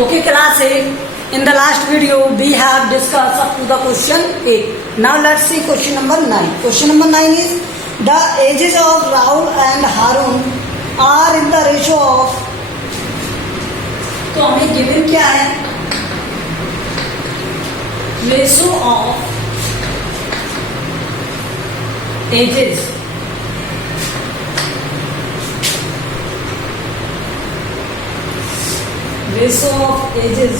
Okay, class 8. In the last video, we have discussed up to the question 8. Now let's see question number 9. Question number 9 is the ages of Rahul and Harun are in the ratio of. तो हमें given क्या है? Ratio of ages. Ratio of ages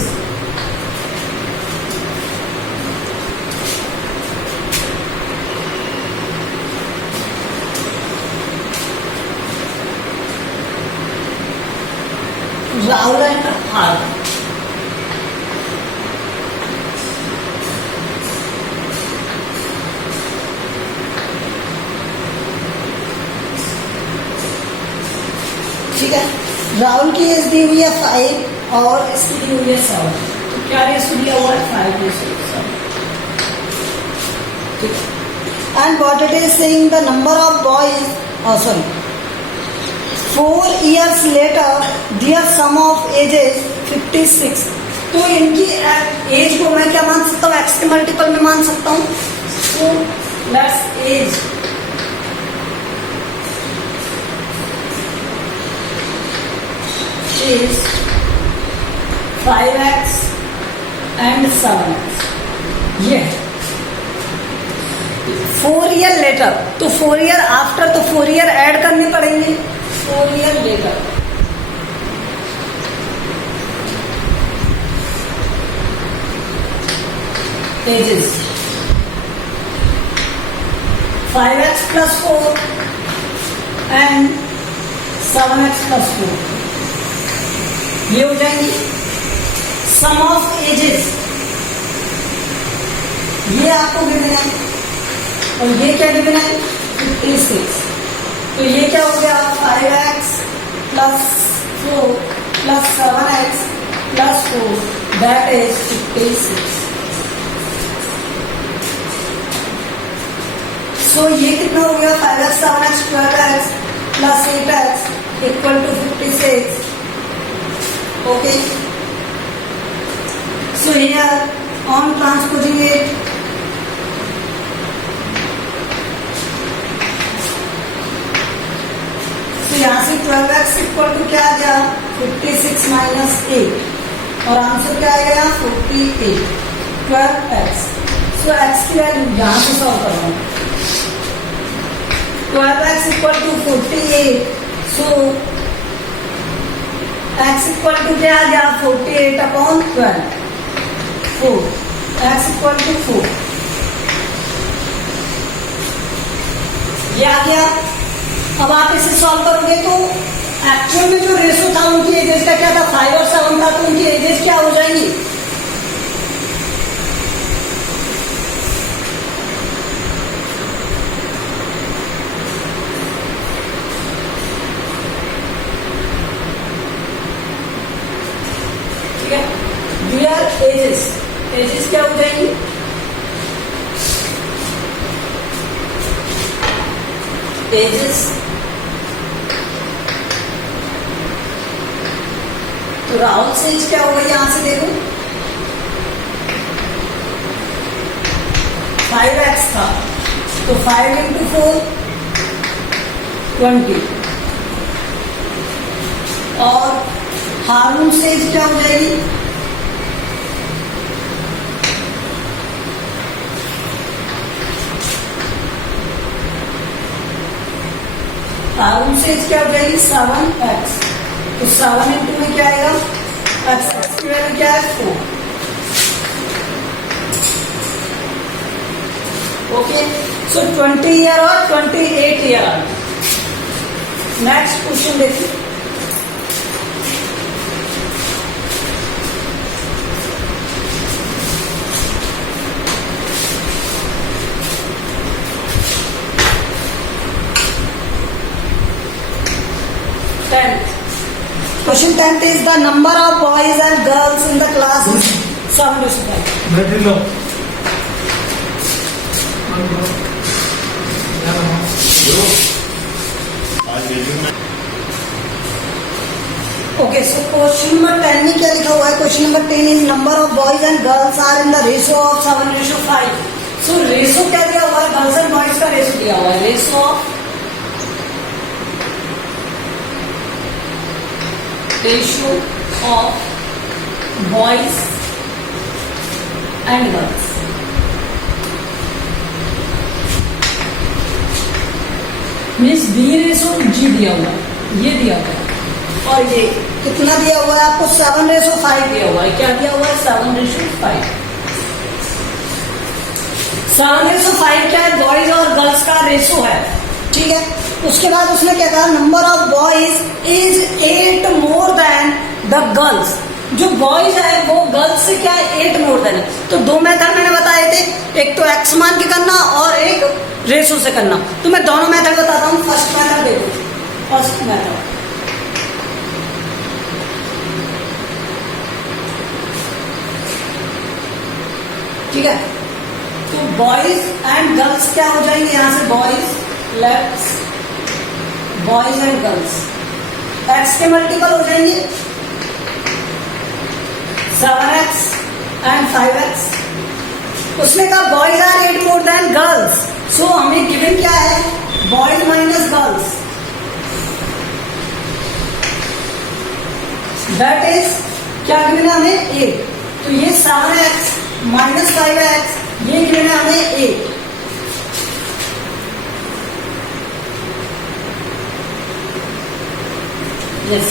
Rahul and Harun. ठीक है, राहुल की as the हुई है 5 और इसकी दी हुई है 7. तो क्या रेशो दिया हुआ है? 5:7. ठीक है. And what it is saying the number of boys, 4 years later their sum of ages 56. तो इनकी एज को मैं क्या मान सकता हूँ? एक्स के मल्टीपल में मान सकता हूँ. तो let's as is 5x and 7x. ये 4 year later, तो 4 year after, तो 4 year ऐड करने पड़ेंगे. 4 year later ages 5x plus 4 and 7x plus 4. ये हो जाएंगी. सम ऑफ एजेस ये आपको गिवन है और ये क्या गिवन है? 56. तो ये क्या हो गया? 5x plus 4 plus 7x plus 4, that is 56. So ये कितना हो गया? 5x 7x 12x plus 8x equal to 56. Okay. So here on transposing it, so यहाँ से 12x इक्वल टू क्या आ गया? 56 माइनस 8 और आंसर क्या आएगा? 48. 12x. सो x की वैल्यू यहाँ से सॉल्व कर रहा हूँ. 12x equal to 48. So x equal to क्या आ गया? 48 अपॉन 12. 4. x equal to 4. ये आ गया. अब आप इसे सॉल्व करोगे तो एक्चुअल में जो रेशो था उनकी एजेस का क्या था? 5 और 7 था. तो उनकी एजेस क्या हो जाएंगी? एजेस क्या हो जाएंगी? एजेस तो राहुल से एज क्या होगा? यहां से देखो 5x था तो 5 into 4 20. और हारून से एज क्या हो जाएगी? हारून से क्या हो जाएगी? 7x. तो 7 इंटू में क्या आएगा? x की वैल्यू क्या है? 4. ओके. सो 20 ईयर और 28 ईयर. नेक्स्ट क्वेश्चन देखिए. Question 10 is the number of boys and girls in the class is 7:5. Very low. Okay, so question number 10 में क्या लिखा हुआ है? Question number 10 is number of boys and girls are in the ratio of 7:5. So ratio क्या दिया हुआ है? Girls and boys का रेशो दिया हुआ है. Ratio of boys and girls. Means b ratio g दिया हुआ है, ये दिया हुआ है. और ये कितना दिया हुआ है आपको? 7:5 दिया हुआ है. क्या दिया हुआ है? 7:5. 7:5 क्या है? बॉयज और गर्ल्स का रेशो है. ठीक है. उसके बाद उसने क्या कहा? Number of boys is 8 more then the girls. जो बॉयज है वो गर्ल्स से क्या है? 8 मोर देन है. तो दो मेथड मैंने बताए थे, एक तो एक्स मान के करना और एक रेशो से करना. तो मैं दोनों मेथड बताता हूँ. फर्स्ट मेथड देखो, फर्स्ट मेथड ठीक है. तो बॉयज एंड गर्ल्स क्या हो जाएंगे? यहां से boys left, boys and girls x के मल्टीपल हो जाएंगे 7x एंड 5x. उसने कहा boys are 8 more than girls. So हमें गिवन क्या है? Boys minus girls, that is क्या गिवन है हमें? 8. तो ये 7x माइनस 5x, ये गिवन है हमें 8. Yes.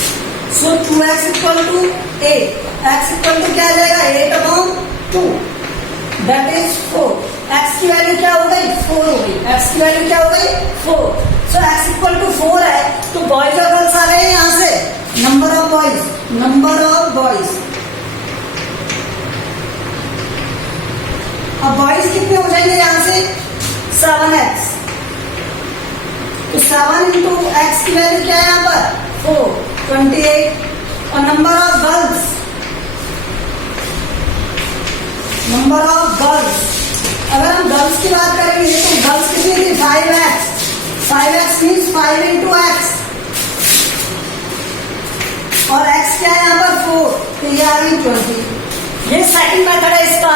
So 2x equal to 8. x equal to क्या आ जाएगा? 8/2, दैट इज 4. x की वैल्यू क्या हो गई? 4 हो गई. x की वैल्यू क्या हो गई? 4. सो x इक्वल टू 4 है. तो बॉयज और गर्ल्स आ रहे हैं यहां से. Number of boys, number of boys. अब बॉयज कितने हो जाएंगे यहां से? 7x. तो 7 इंटू एक्स की वैल्यू क्या है यहां पर? 4, 28. और number of girls, number of girls, अगर हम गर्ल्स की बात करेंगे तो गर्ल्स कितनी थी? 5x. 5x means 5 into x. और x क्या है यहाँ पर? 4. तो ये आ गई 20. ये सेकंड मेथड है इसका,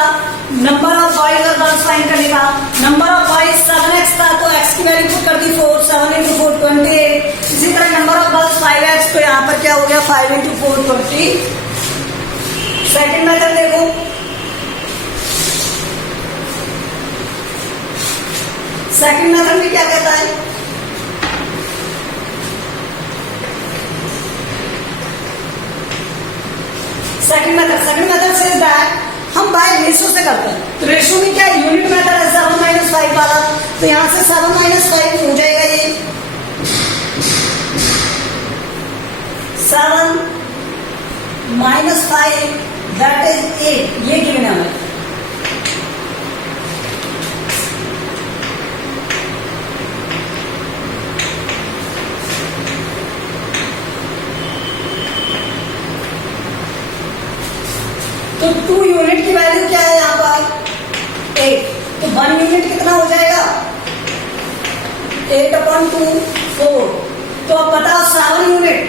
नंबर ऑफ बॉयज और गर्ल्स फाइंड करने का. नंबर ऑफ बॉयज 7x था तो x की वैल्यू पुट कर दी 4. 7 इंटू 4 28. इसी तरह नंबर ऑफ गर्ल्स 5x, तो यहाँ पर क्या हो गया? 5 इंटू 4 20. सेकंड मेथड देखो, सेकंड मेथड में क्या कहता है? सेकंड मेथड से दैट हम बाय रेशो से करते हैं. तो रेशो में क्या यूनिट मेथड है? 7-5 वाला. तो यहां से 7-5 हो जाएगा. ये 7 - 5 दैट इज 8. ये गिवन है हमें. तो 2 यूनिट की वैल्यू क्या है यहाँ पर? 8. तो 1 यूनिट कितना हो जाएगा? 8/2 4. तो अब बताओ 7 यूनिट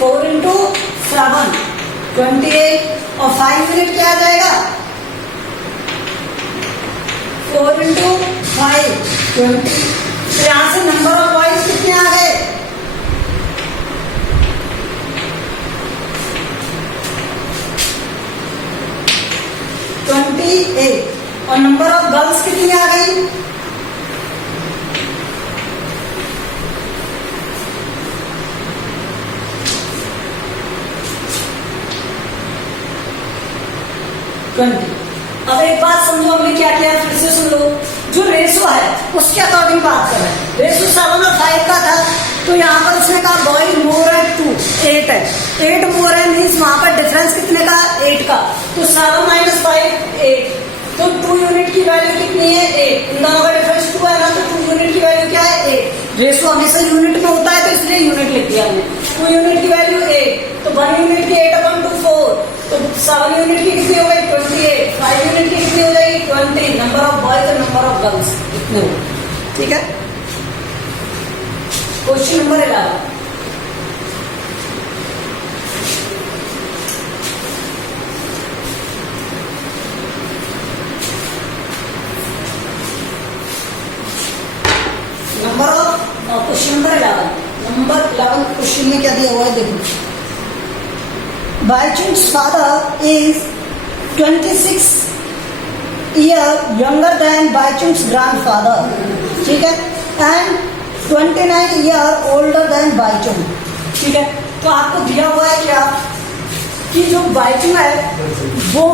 4 इंटू 7 28. और 5 यूनिट क्या आ जाएगा? 4 इंटू 5 20. तो यहां से नंबर ऑफ बॉयज कितने आ गए? 28. और नंबर ऑफ गर्ल्स कितनी आ गई? 20. अब एक बात समझो, हमने क्या किया फिर से सुन लो. जो रेशो है उसके अकॉर्डिंग बात कर रहे हैं. रेशो 7 और 5 का था, तो यहाँ पर उसने कहा बॉयज मोर है 2, 8 है. 8 मोर है मीन्स वहां पर डिफरेंस कितने का? 8 का. तो 7 - 5 8. तो 2 यूनिट की वैल्यू कितनी है? 8. इन दोनों का डिफरेंस 2 है ना, तो 2 यूनिट की वैल्यू क्या है? 8. रेशो हमेशा यूनिट में होता है तो इसलिए यूनिट लिख दिया हमने. 2 यूनिट की वैल्यू 8. तो 1 यूनिट की 8/2 4. तो 7 यूनिट की कितनी हो गई? 28. 5 यूनिट की कितनी हो जाएगी? 20. नंबर ऑफ बॉयज और नंबर ऑफ गर्ल्स इतने हो. ठीक है. Question number 11. Question number 11 question में क्या दिया हुआ है देखो. Bhaichung's father is 26 year younger than Bhaichung's grandfather. ठीक है. And 29 year older than Bhaichung. ठीक है. तो आपको दिया हुआ है क्या कि जो बाईचुंग है वो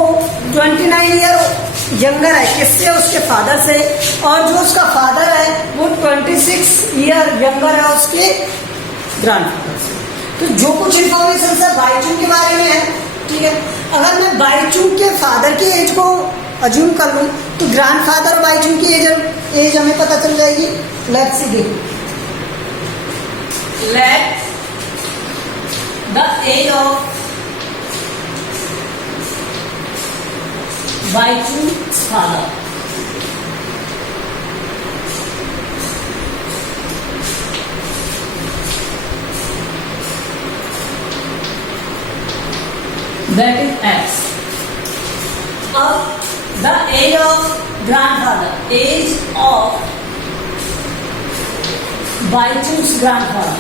29 ईयर यंगर है किससे, उसके फादर से, और जो उसका फादर है वो 26 ईयर यंगर है उसके ग्रैंडफादर से. तो जो कुछ इंफॉर्मेशन सर बाईचुंग के बारे में है. ठीक है. अगर मैं बाईचुंग के फादर की एज को अज्यूम कर लूं तो ग्रैंडफादर और बाईचुंग की एज हमें पता चल जाएगी. लेट्स सी देखो. Let the age of Bhaichung's father that is x. Of the age of grandfather, age of Baichung's grandfather.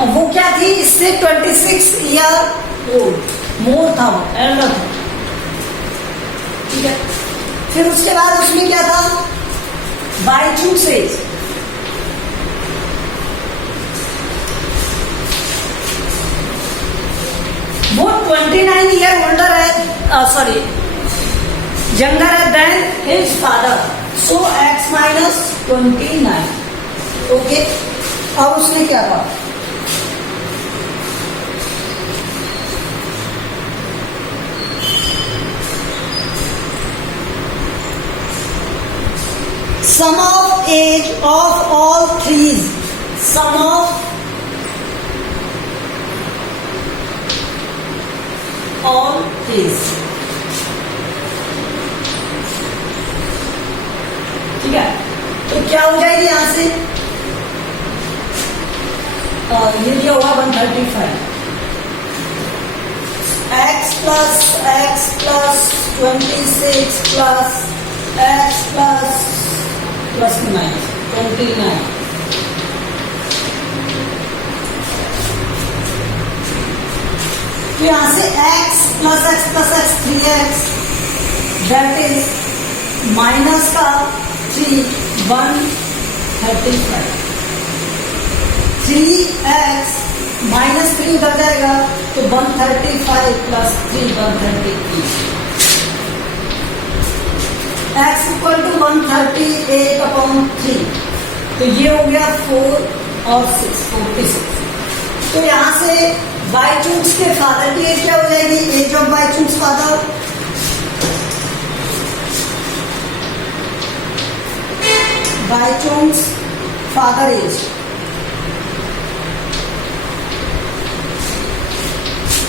अब वो क्या थी, इससे 26 ईयर ओल्ड मोर था, वो एल्डर था. ठीक है. फिर उसके बाद उसमें क्या था, बाईचुंग से वो 29 ईयर ओल्डर है, सॉरी यंगर है देन हिज फादर. सो x माइनस 29. ओके. अब उसने क्या कहा, sum of age of all threes, sum of all threes. ठीक है. तो क्या हो जाएगी यहां से, ये दिया हुआ 135 x plus 26 plus x plus 29. तो यहां से x plus x 3x that is minus का 3 135. 3x माइनस 3 उधर जाएगा तो 135 प्लस 3 133. x equal to 138/3. तो ये हो गया 4 और 6 46. तो यहां से बाईचुंग्स के फादर की एज क्या हो जाएगी, age of Bhaichung's father Bhaichung's father age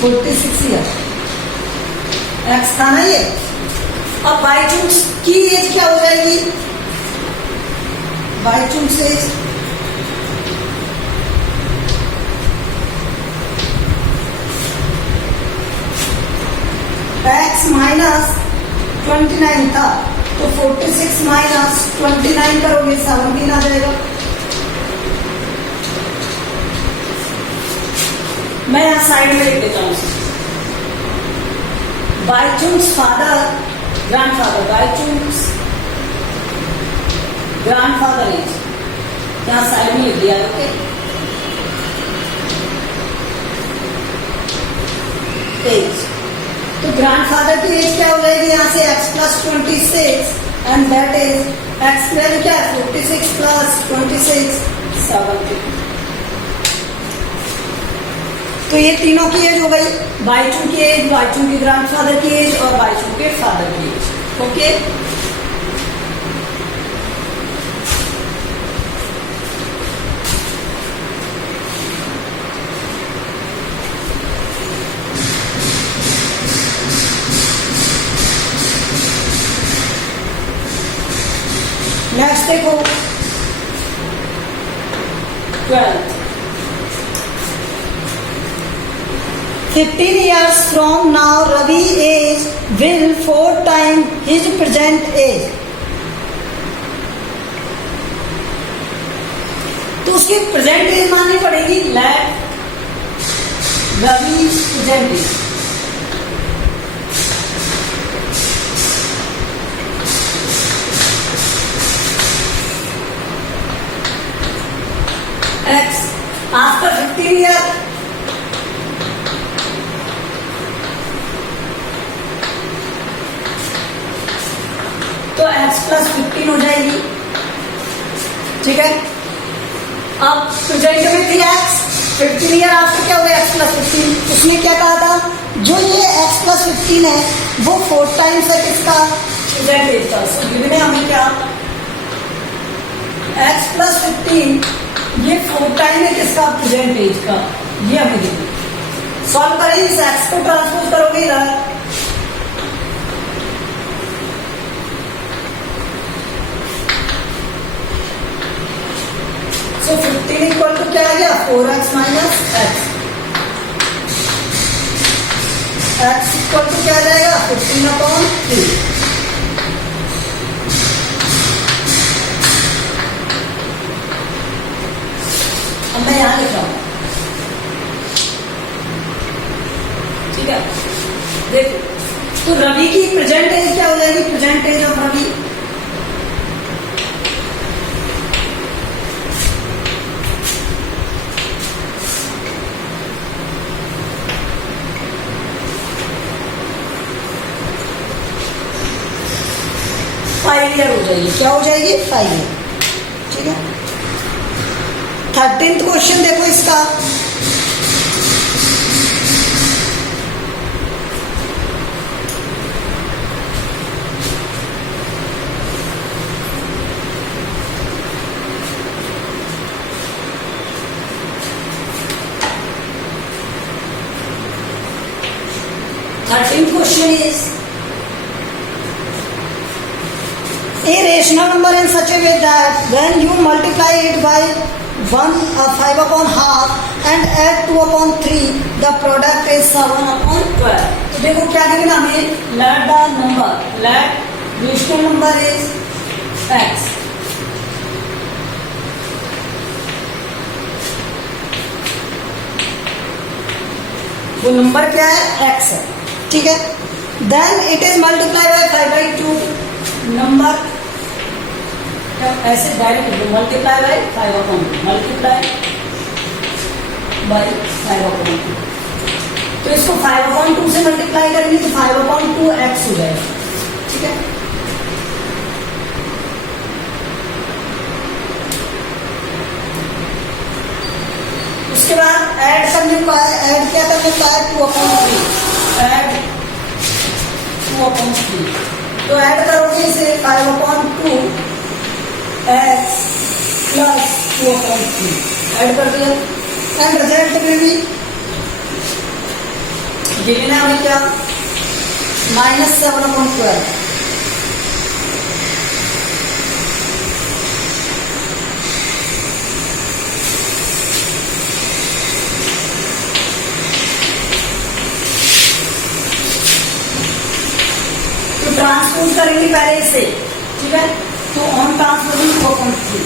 46 year. x था ना ये. अब बाईचुंग्स की एज क्या हो जाएगी, बाईचुंग्स एज x माइनस 29 था तो 46 माइनस 29 करोगे 17 आ जाएगा. मैं यहां साइड में लिख देता हूं. बाईचुंग्स फादर ग्रैंडफादर, बाईचुंग्स ग्रैंडफादर एज यहां साइड में लिख दिया. ओके. एज तो ग्रैंडफादर की एज क्या हो जाएगी, यहां से x plus 26 and that is x value क्या है 46 प्लस 26 70. तो ये तीनों की एज हो गई, बाईचुंग की एज, बाईचुंग के ग्रैंडफादर की एज और बाईचुंग के फादर की एज. ओके. नेक्स्ट देखो 12. 15 years from now, Ravi age will 4 times his present age. तो उसकी प्रेजेंट एज माननी पड़ेगी let Ravi present age. X after 15 years. तो x प्लस 15 हो जाएगी. ठीक है. अब प्रेजेंट में थी x, 15 ईयर आफ्टर क्या हो गया x प्लस 15. उसने क्या कहा था, जो ये x प्लस 15 है वो 4 टाइम्स है किसका, प्रेजेंट एज का. सो गिवन है हमें क्या, x प्लस 15 ये 4 टाइम है किसका, प्रेजेंट एज का. ये हमें गिवन. सॉल्व करें, इस x को ट्रांसपोज करोगे इधर. तो 15 इक्वल टू क्या आ गया, 4x minus X. x equal to क्या आ जाएगा, 15/3. अब मैं यहां लिख रहा हूं. ठीक है. देखो तो रवि की प्रेजेंट एज क्या हो जाएगी, present age of Ravi. Five year हो जाएगी. क्या हो जाएगी, 5 ईयर. ठीक है. 13th क्वेश्चन देखो इसका. Question is a rational number in such a way that when you multiply it by 5/half and add 2/3 the product is 7/12. तो देखो क्या देना हमें, let the number, let rational number is x. वो number क्या है, x है. ठीक है. then it is multiplied by 5/2. Number ऐसे direct multiply by 5/2, multiply by 5/2. तो इसको 5/2 से मल्टीप्लाई करेंगे तो 5/2 x हो जाएगा. ठीक है. उसके बाद ऐड करने को है, ऐड क्या करने को है, 2/3. ऐड 2/3. तो ऐड करोगे इसे 5/2 x प्लस 2/3 ऐड कर दिया. एंड रिजल्ट में भी गिवन है हमें क्या, -7/12. तो ट्रांसपोज करेंगे पहले इसे. ठीक है. तो ऑन ट्रांसपोजिंग 4.3.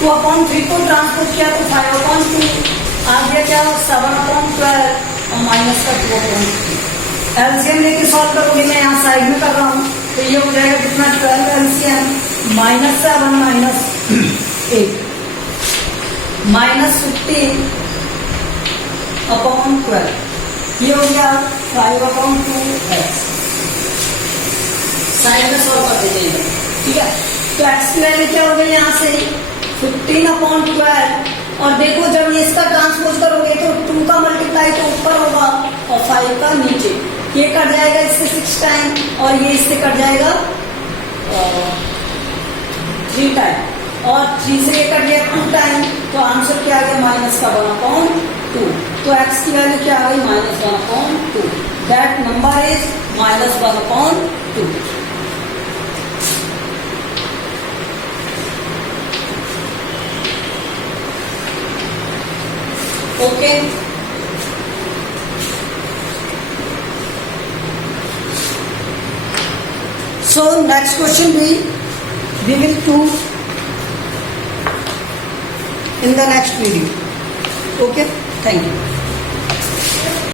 तो 2/3 को ट्रांसपोज किया तो 5/2 आ गया क्या, 7/12 और माइनस का 2/3. एलसीएम लेके सॉल्व करोगे, मैं यहाँ साइड में कर रहा हूँ. तो ये हो जाएगा कितना, 12 एलसीएम -7 -8 -15/12. ये हो गया 5/2x. साइड में सॉल्व कर देते हैं. ठीक है. तो x की वैल्यू क्या हो गई यहाँ से, 15/12. और देखो जब ये इसका ट्रांसपोज करोगे तो 2 का मल्टीप्लाई तो ऊपर होगा और 5 का नीचे. ये कट जाएगा इससे 6 टाइम और ये इससे कट जाएगा 3 टाइम. और 3 से ये कट गया 2 टाइम. तो आंसर क्या आ गया, -1/2. तो x की वैल्यू क्या आ गई, -1/2. That number is -1/2. Okay. So next question we will do in the next video. Okay. Thank you.